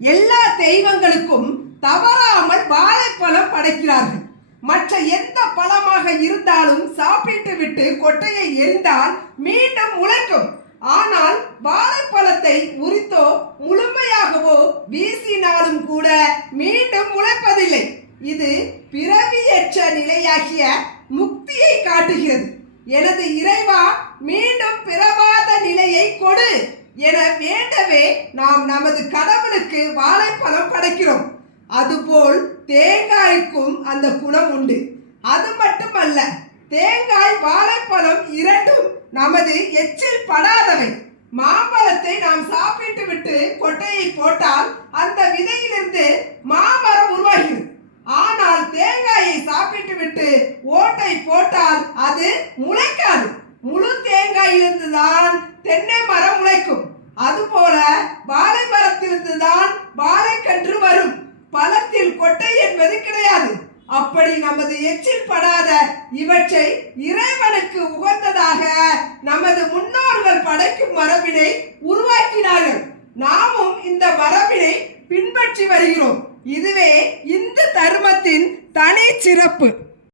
எல்லா தெய்வங்களுக்கும் தவறாமல் வாழைப்பழம் படைக்கிறார்கள். மற்ற எந்த பழமாக இருந்தாலும் சாப்பிட்டு விட்டு கொட்டையை எரிந்தால் மீண்டும் முளைக்கும். ஆனால் வாழைப்பழத்தை உரித்தோ முழுமையாகவோ வீசினாலும் கூட மீண்டும் முளைப்பதில்லை. இது பிறவியற்ற நிலையாகிய முக்தியை காட்டுகிறது. எனது இறைவா, மீண்டும் பிறவாத நிலையை கொடு என வேண்டவே நாம் நமது கடவுளுக்கு வாழைப்பழம் படைக்கிறோம். அதுபோல் தேங்காய்க்கும் அந்த குணம் உண்டு. அது மட்டுமல்ல, தேங்காய் வாழைப்பழம் இரண்டும் நமது எச்சில் படாதவை. மாம்பழத்தை நாம் சாப்பிட்டு விட்டு கொட்டையை போட்டால் அந்த விதையிலிருந்து மாமரம் உருவாகிறது. ஆனால் தேங்காயை சாப்பிட்டு விட்டு ஓட்டை போட்டால் அது முளைக்காது. முழு தேங்காயிலிருந்து தான் தென்னை மரம் முளைக்கும். அதுபோல வாழை மரத்திலிருந்து தான் வாழைக்கன்று வரும். பழத்தில் கொட்டை என்பது கிடையாது. அப்படி நமது எச்சில் படாத இவற்றை இறைவனுக்கு உகந்ததாக நமது முன்னோர்கள் படைக்கும் மரபினை உருவாக்கினார்கள். நாமும் இந்த மரபினை பின்பற்றி வருகிறோம். இதுவே இந்து தர்மத்தின் தனி சிறப்பு.